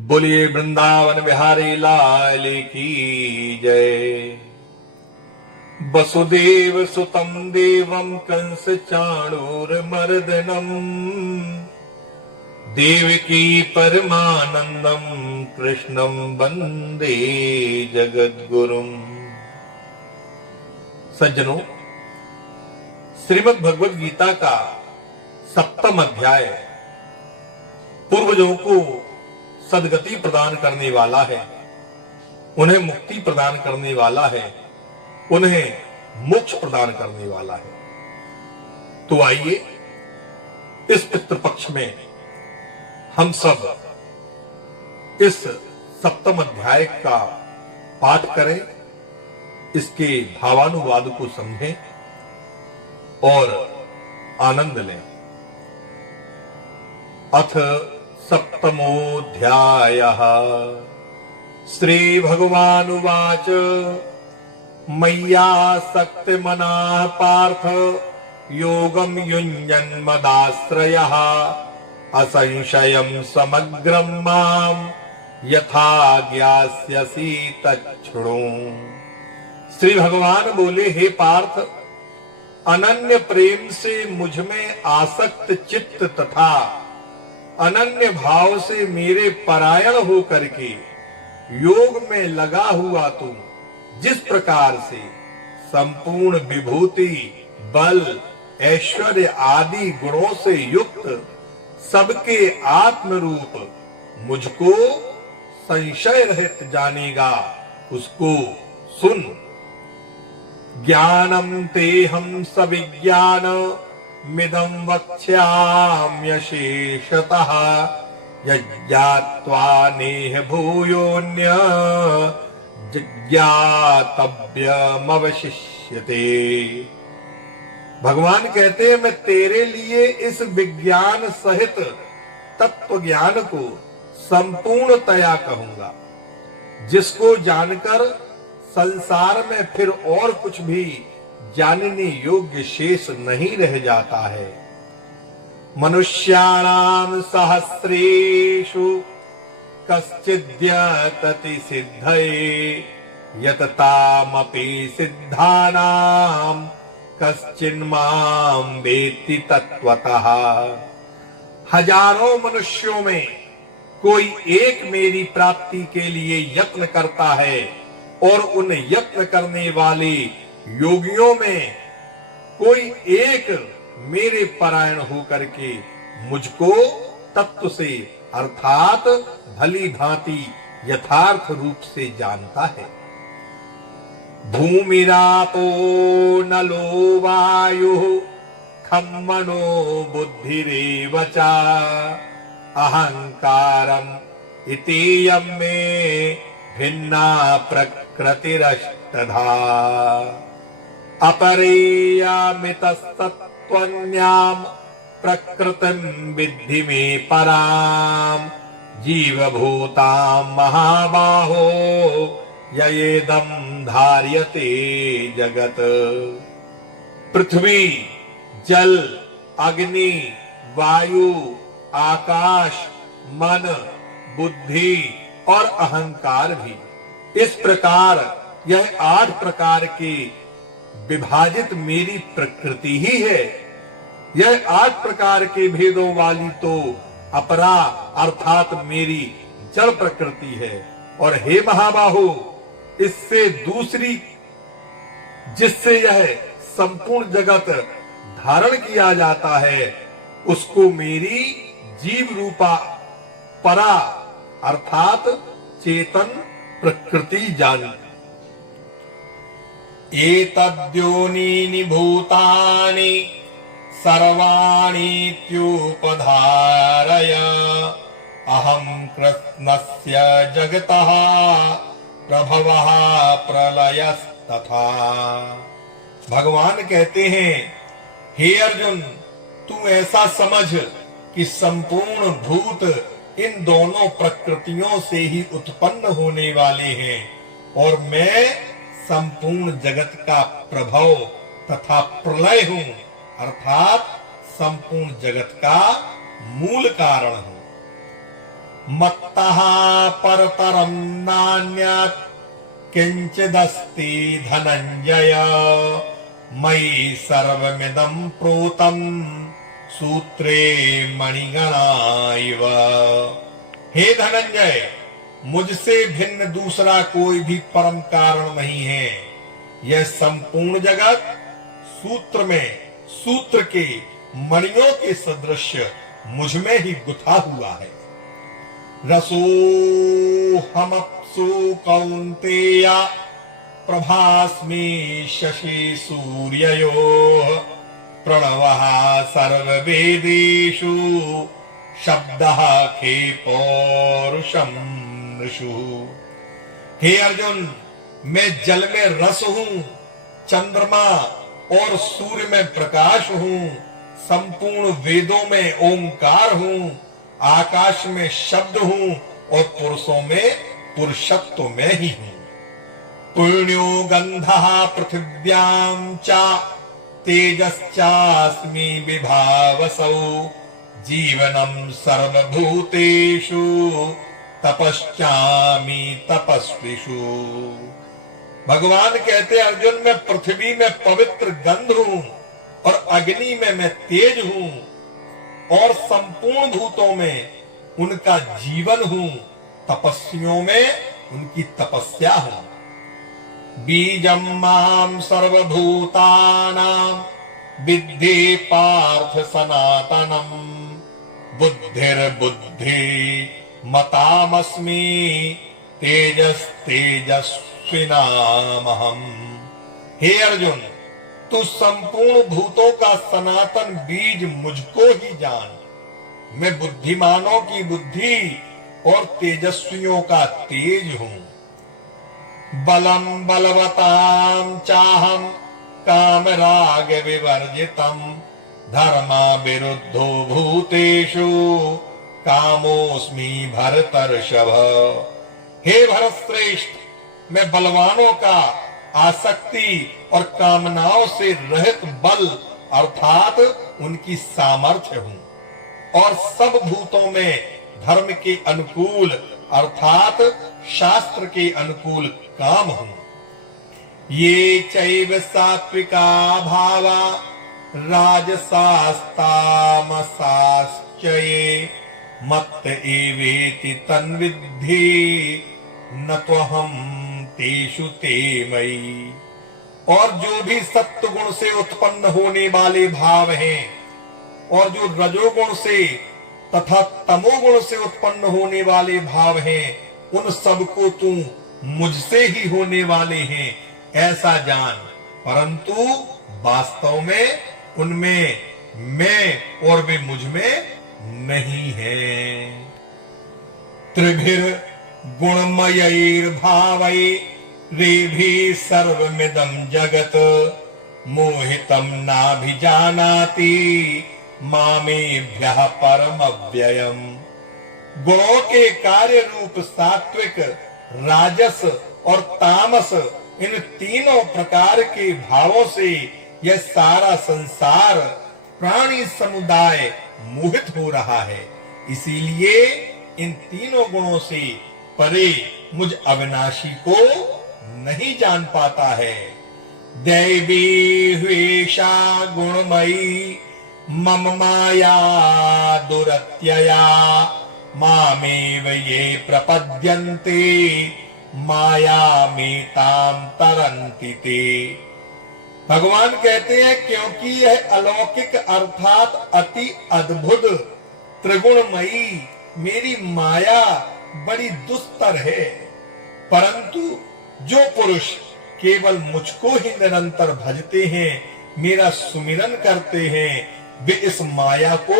बोलिए वृंदावन बिहारी लाल की जय। वसुदेव सुतम देवम कंस चाणूर मर्दनम देवकी परमानंदम कृष्णम वंदे जगद्गुरुम। सज्जनों, श्रीमद् भगवद गीता का 7वां अध्याय पूर्वजों को सदगति प्रदान करने वाला है, उन्हें मुक्ति प्रदान करने वाला है, उन्हें मोक्ष प्रदान करने वाला है। तो आइए इस पितृपक्ष में हम सब इस 7वें अध्याय का पाठ करें, इसके भावानुवाद को समझें और आनंद लें। अथ 7मोऽध्यायः। श्री भगवानुवाच मय्यासक्तमनः पार्थ योगं युञ्जन् मदाश्रयः असंशयं समग्रं मां यथा ज्ञास्यसि तच्छृणु। श्री भगवान बोले, हे पार्थ, अनन्य प्रेम से मुझ में आसक्त चित्त तथा अनन्य भाव से मेरे परायण होकर के योग में लगा हुआ तुम जिस प्रकार से संपूर्ण विभूति, बल, ऐश्वर्य आदि गुणों से युक्त सबके आत्म रूप मुझको संशय रहित जानेगा, उसको सुन। ज्ञानम तेहं सविज्ञान मिदं वक्ष्याम्यशेषतः यज्ञात्वा नेह भूयोऽन्य जिज्ञातव्यमवशिष्यते। भगवान कहते हैं, मैं तेरे लिए इस विज्ञान सहित तत्व ज्ञान को संपूर्णतया कहूंगा, जिसको जानकर संसार में फिर और कुछ भी जानने योग्य शेष नहीं रह जाता है। मनुष्याणां सहस्रेषु कश्चिद्यतति सिद्धये यततामपि सिद्धानां कश्चिन्मां वेत्ति तत्वतः। हजारों मनुष्यों में कोई एक मेरी प्राप्ति के लिए यत्न करता है और उन यत्न करने वाले योगियों में कोई एक मेरे परायण होकर के मुझको तत्व से अर्थात भली भांति यथार्थ रूप से जानता है। भूमिरापो नलो वायुः खं मनो बुद्धिरेव च अहंकारम् इतीयं मे भिन्ना प्रकृतिरष्टधा। अपरेयामितस्तत्त्वन्यां प्रकृतिं विद्धि मे परां जीवभूतां महाबाहो ययेदं धार्यते जगत। पृथ्वी, जल, अग्नि, वायु, आकाश, मन, बुद्धि और अहंकार भी, इस प्रकार यह 8 प्रकार की विभाजित मेरी प्रकृति ही है। यह 8 प्रकार के भेदों वाली तो अपरा अर्थात मेरी जड़ प्रकृति है। और हे महाबाहु, इससे दूसरी जिससे यह संपूर्ण जगत धारण किया जाता है, उसको मेरी जीव रूपा परा अर्थात चेतन प्रकृति जान। एतद्योनीनि भूतानि सर्वाणीत्युपधारय अहं कृष्णस्य जगतः प्रभवः प्रलयस्तथा। भगवान कहते हैं, हे अर्जुन, तू ऐसा समझ कि संपूर्ण भूत इन दोनों प्रकृतियों से ही उत्पन्न होने वाले हैं और मैं संपूर्ण जगत का प्रभव तथा प्रलय हूं, अर्थात संपूर्ण जगत का मूल कारण हूं। मत्तः परतरं नान्यत् किंचिदस्ति धनंजय मयि सर्वमिदं प्रोतं सूत्रे मणिगणा इव। हे धनंजय, मुझसे भिन्न दूसरा कोई भी परम कारण नहीं है। यह संपूर्ण जगत सूत्र में सूत्र के मणियों के सदृश मुझ में ही गुथा हुआ है। रसोऽहमप्सु कौन्तेय प्रभास्मि शशि सूर्ययोः प्रणवः सर्ववेदेषु शब्दः खे पौरुषं नृषु। हे अर्जुन, मैं जल में रस हूं, चंद्रमा और सूर्य में प्रकाश हूं, संपूर्ण वेदों में ओंकार हूं, आकाश में शब्द हूं और पुरुषों में पुरुषत्व में ही हूं। पुण्यो गंधः पृथिव्यां च तेजश्चास्मि विभावसौ जीवनं सर्वभूतेषु तपश्चामि तपस्विषु। भगवान कहते अर्जुन, मैं पृथ्वी में पवित्र गंध हूं और अग्नि में मैं तेज हूं और संपूर्ण भूतों में उनका जीवन हूं, तपस्वियों में उनकी तपस्या हूं। बीजं मां सर्वभूतानां विद्धि पार्थ सनातनम बुद्धिर्बुद्धि मतामस्मि तेजस्तेजस्विनामहम्। हे अर्जुन, तू संपूर्ण भूतों का सनातन बीज मुझको ही जान। मैं बुद्धिमानों की बुद्धि और तेजस्वियों का तेज हूं। बलम बलवतां चाहम कामराग विवर्जितम धर्मा विरुद्धो भूतेषु कामोस्मि भरतर्षभ। हे भरतश्रेष्ठ, मैं बलवानों का आसक्ति और कामनाओं से रहित बल अर्थात उनकी सामर्थ्य हूं और सब भूतों में धर्म के अनुकूल अर्थात शास्त्र के अनुकूल काम हूं। ये चैव सात्विका भावा राजसास्तामसाश्च ये मत्त एवेति तन्विद्धि न त्वहं तेषु ते मयि। और जो भी सत्व गुण से उत्पन्न होने वाले भाव हैं और जो रजोगुण से तथा तमोगुण से उत्पन्न होने वाले भाव हैं, उन सबको तू मुझसे ही होने वाले हैं ऐसा जान, परंतु वास्तव में उनमें मैं और वे मुझ में नहीं है। त्रिभिर गुणमयैर्भावै रेभि सर्वमिदं जगत मोहितं नाभिजानाति मामेभ्यः परमव्ययम्। गुणों के कार्य रूप सात्विक, राजस और तामस, इन तीनों प्रकार के भावों से यह सारा संसार प्राणी समुदाय मोहित हो रहा है। इसीलिए इन तीनों गुणों से परे मुझ अविनाशी को नहीं जान पाता है। दैवी ह्वेषा गुणमयी मम माया दुरत्यया मामेव ये प्रपद्यन्ते मायामेतां तरन्ति ते। भगवान कहते हैं क्योंकि यह अलौकिक अर्थात अति अद्भुत त्रिगुणमयी मेरी माया बड़ी दुस्तर है, परंतु जो पुरुष केवल मुझको ही निरंतर भजते हैं, मेरा सुमिरन करते हैं, वे इस माया को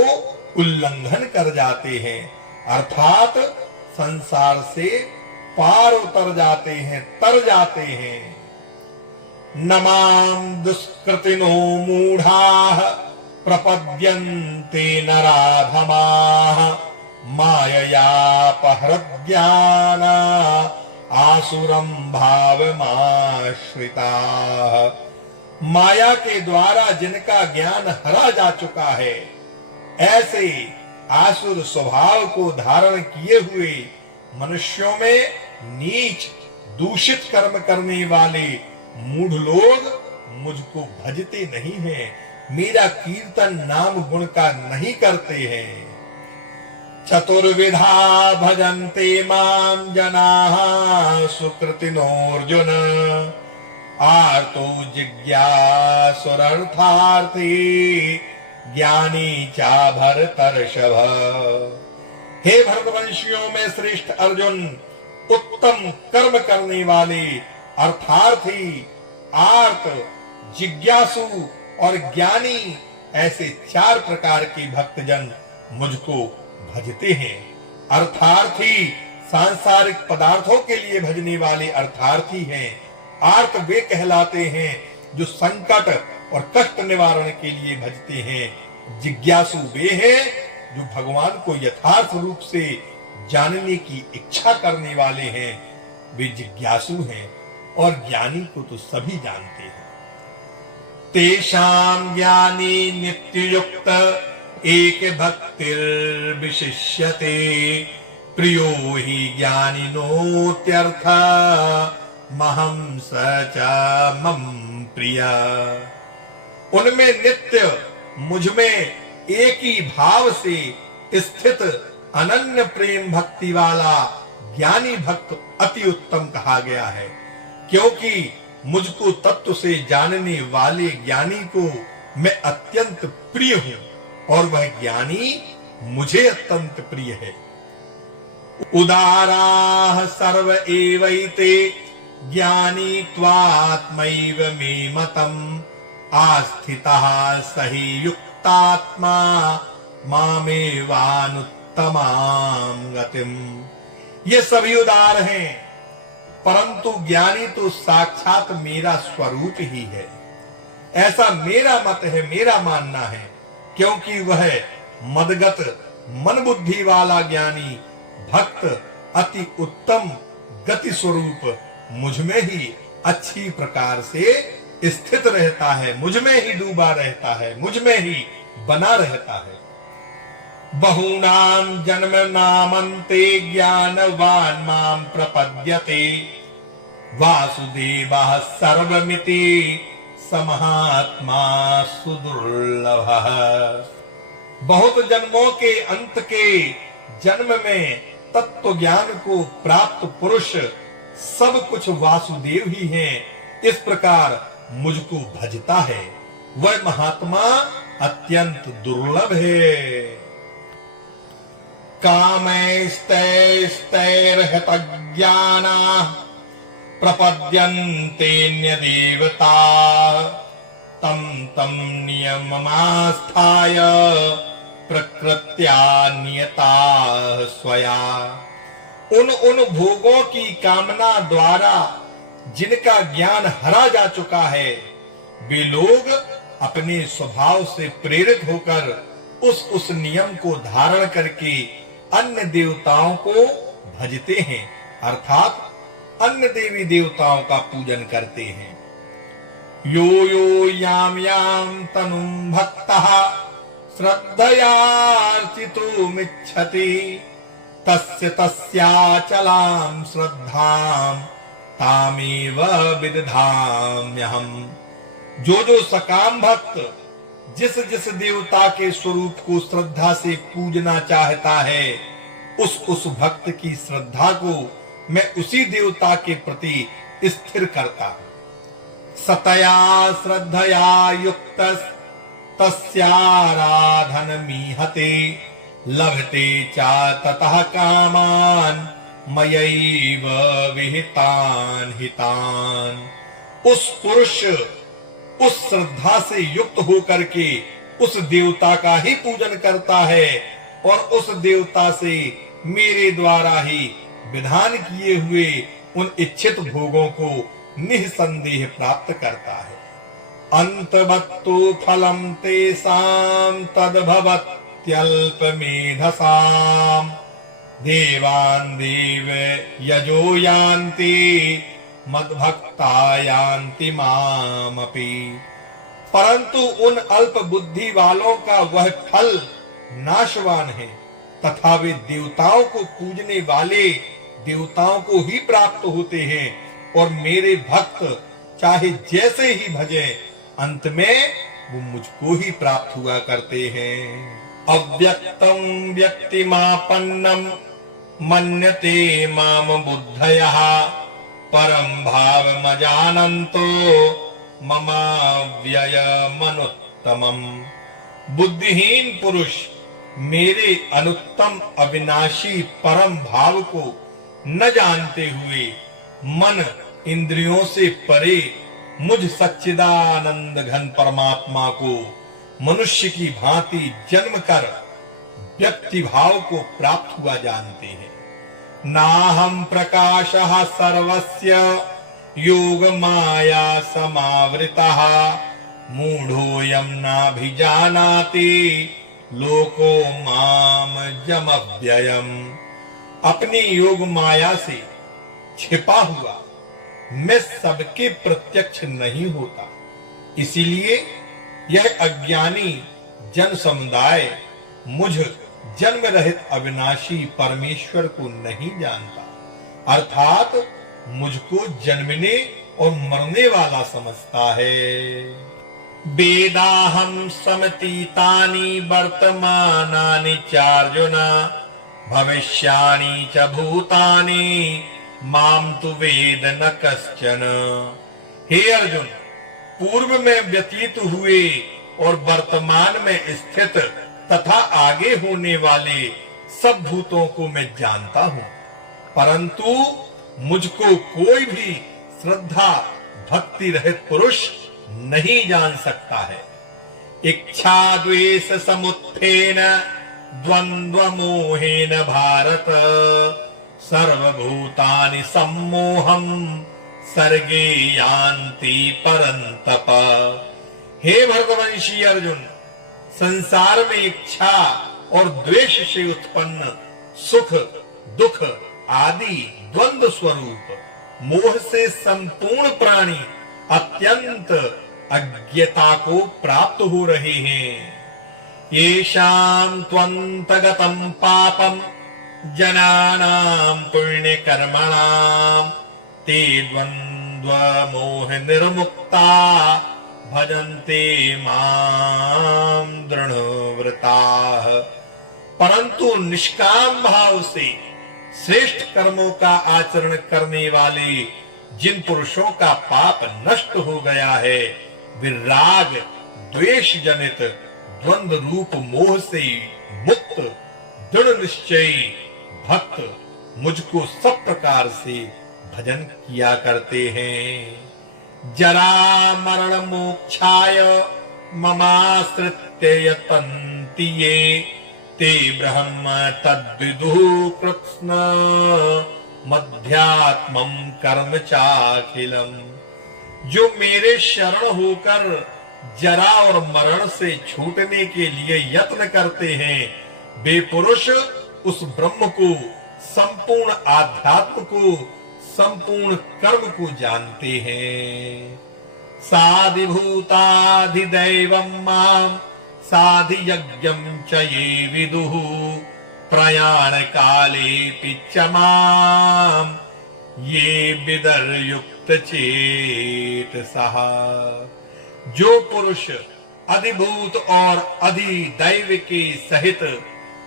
उल्लंघन कर जाते हैं अर्थात संसार से पार उतर जाते हैं, तर जाते हैं। नमाम दुष्कृतिनो मूढ़ाः प्रपद्यन्ते नराधमाः माययापहृज्ञान आसुरं भावमाश्रिताः। माया के द्वारा जिनका ज्ञान हरा जा चुका है, ऐसे आसुर स्वभाव को धारण किए हुए मनुष्यों में नीच दूषित कर्म करने वाले मूढ़ लोग मुझको भजते नहीं हैं, मेरा कीर्तन नाम गुण का नहीं करते हैं। चतुर्विधा भजन्ते मां जनाः सुकृतिनोऽर्जुन आर्तो जिज्ञासुरर्थार्थी ज्ञानी चा भरतर्षभ। हे भरतवंशियों में श्रेष्ठ अर्जुन, उत्तम कर्म करने वाले, अर्थार्थी, आर्त, जिज्ञासु और ज्ञानी, ऐसे 4 प्रकार के भक्तजन मुझको भजते हैं। अर्थार्थी सांसारिक पदार्थों के लिए भजने वाले अर्थार्थी हैं। आर्त वे कहलाते हैं जो संकट और कष्ट निवारण के लिए भजते हैं। जिज्ञासु वे हैं जो भगवान को यथार्थ रूप से जानने की इच्छा करने वाले हैं, वे जिज्ञासु हैं। और ज्ञानी को तो सभी जानते हैं। तेषां ज्ञानी नित्ययुक्त एक भक्तिर्विशिष्यते प्रियो हि ज्ञानिनोत्यर्थ महं स च मम प्रिया। उनमें नित्य मुझमें एक ही भाव से स्थित अनन्य प्रेम भक्ति वाला ज्ञानी भक्त अति उत्तम कहा गया है, क्योंकि मुझको तत्व से जानने वाले ज्ञानी को मैं अत्यंत प्रिय हूं और वह ज्ञानी मुझे अत्यंत प्रिय है। उदाराः सर्व एवैते ज्ञानी त्वात्मैव मे मतम् आस्थितः सहि युक्तात्मा मामेवानुत्तमां गतिम्। ये सभी उदार हैं, परंतु ज्ञानी तो साक्षात मेरा स्वरूप ही है, ऐसा मेरा मत है, मेरा मानना है। क्योंकि वह मदगत मन बुद्धि वाला ज्ञानी भक्त अति उत्तम गति स्वरूप मुझमें ही अच्छी प्रकार से स्थित रहता है, मुझमें ही डूबा रहता है, मुझमें ही बना रहता है। बहूनां जन्मनामन्ते ज्ञानवान् मां प्रपद्यते वासुदेवः सर्वमिति समहात्मा सुदुर्लभः। बहुत जन्मों के अंत के जन्म में तत्व ज्ञान को प्राप्त पुरुष सब कुछ वासुदेव ही हैं, इस प्रकार मुझको भजता है, वह महात्मा अत्यंत दुर्लभ है। कामैस्तैस्तैर्हतज्ञानाः प्रपद्यन्तेऽन्यदेवता तं तं नियममास्थाय प्रकृत्या नियताः स्वया। उन भोगों की कामना द्वारा जिनका ज्ञान हरा जा चुका है, वे लोग अपने स्वभाव से प्रेरित होकर उस नियम को धारण करके अन्य देवताओं को भजते हैं, अर्थात अन्य देवी देवताओं का पूजन करते हैं। यो यो याम याम तनुम भक्तः श्रद्धयार्चितुमिच्छति तस्य तस्याचलां श्रद्धां तामेव विदधाम्यहम्। जो सकाम भक्त जिस जिस देवता के स्वरूप को श्रद्धा से पूजना चाहता है, उस भक्त की श्रद्धा को मैं उसी देवता के प्रति स्थिर करता हूं। सतया श्रद्धया युक्तस् तस्याराधनमीहते लभते चा ततः कामान् मयैव विहितान् हितान्। उस पुरुष उस श्रद्धा से युक्त होकर के उस देवता का ही पूजन करता है और उस देवता से मेरे द्वारा ही विधान किए हुए उन इच्छित भोगों को निःसंदेह प्राप्त करता है। अंतवत्तु फलम तेषां तद्भवत्यल्पमेधसां देवान् देव यजो यान्ति मद्भक्ता यान्ति मामपि। परंतु उन अल्प बुद्धि वालों का वह फल नाशवान है, तथा वे देवताओं को पूजने वाले देवताओं को ही प्राप्त होते हैं और मेरे भक्त चाहे जैसे ही भजें अंत में वो मुझको ही प्राप्त हुआ करते हैं। अव्यक्तम व्यक्तिमापन्नम मन्यते माम बुद्धयः परम भावमजानन्तो ममाव्ययमनुत्तमम्। बुद्धिहीन पुरुष मेरे अनुत्तम अविनाशी परम भाव को न जानते हुए मन इंद्रियों से परे मुझ सच्चिदानंद घन परमात्मा को मनुष्य की भांति जन्म कर व्यक्ति भाव को प्राप्त हुआ जानते हैं। नाहं प्रकाशः सर्वस्य योग माया समावृतः मूढ़ोऽयं नाभिजानाति लोको माम जमव्ययम्। अपनी योग माया से छिपा हुआ मैं सबके प्रत्यक्ष नहीं होता, इसीलिए यह अज्ञानी जन समुदाय मुझ जन्म रहित अविनाशी परमेश्वर को नहीं जानता, अर्थात मुझको जन्मने और मरने वाला समझता है। वेदाहं समतीतानि वर्तमानानि चार्जुन भविष्याणि च भूतानि माम तु वेद न कश्चन। हे अर्जुन, पूर्व में व्यतीत हुए और वर्तमान में स्थित तथा आगे होने वाले सब भूतों को मैं जानता हूँ, परंतु मुझको कोई भी श्रद्धा भक्ति रहित पुरुष नहीं जान सकता है। इच्छा द्वेष समुत्थेन द्वंद्व मोहेन भारत सर्वभूतानि सम्मोहं सर्गे यान्ति परन्तप। हे भरतवंशी अर्जुन, संसार में इच्छा और द्वेष से उत्पन्न सुख दुख आदि द्वंद्व स्वरूप मोह से संपूर्ण प्राणी अत्यंत अज्ञता को प्राप्त हो रहे हैं। येषां त्वन्तगतं पापं जनानां पुण्य कर्मणां ते द्वंद्व मोह निर्मुक्ता भजन्ते मां दृढ़व्रताः। परंतु निष्काम भाव से श्रेष्ठ कर्मों का आचरण करने वाले जिन पुरुषों का पाप नष्ट हो गया है, वे राग द्वेष जनित द्वंद्व रूप मोह से मुक्त दृढ़ निश्चयी भक्त मुझको सब प्रकार से भजन किया करते हैं। जरा मरण मोक्षाय ममाश्रित्य यतन्ति ये ते ब्रह्म तद्विदुः कृत्स्न मध्यात्मं कर्म चाखिलम्। जो मेरे शरण होकर जरा और मरण से छूटने के लिए यत्न करते हैं, वे पुरुष उस ब्रह्म को, संपूर्ण आध्यात्म को, संपूर्ण कर्म को जानते हैं। साधिभूताधिदैवं मां साधियज्ञं च ये विदुः प्रयाण कालेऽपि च मां ये विदर्युक्त चेतसः। जो पुरुष अधिभूत और अधिदैव के सहित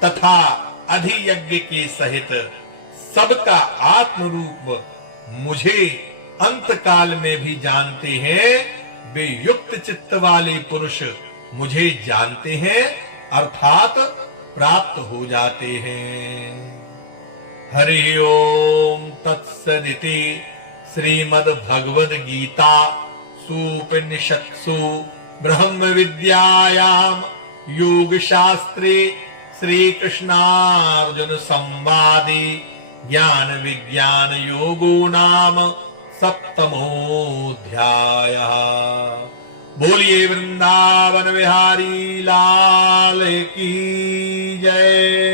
तथा अधियज्ञ के सहित सबका आत्म रूप मुझे अंत काल में भी जानते हैं, वे युक्त चित्त वाले पुरुष मुझे जानते हैं अर्थात प्राप्त हो जाते हैं। हरि ओम तत्सदिति श्रीमद् भगवद गीता सूपनिषत्सु ब्रह्म विद्यायां योग शास्त्रे श्री कृष्णार्जुन संवादे ज्ञान विज्ञान योगो नाम सप्तमोऽध्यायः। बोलिए वृंदावन विहारी लाल की जय।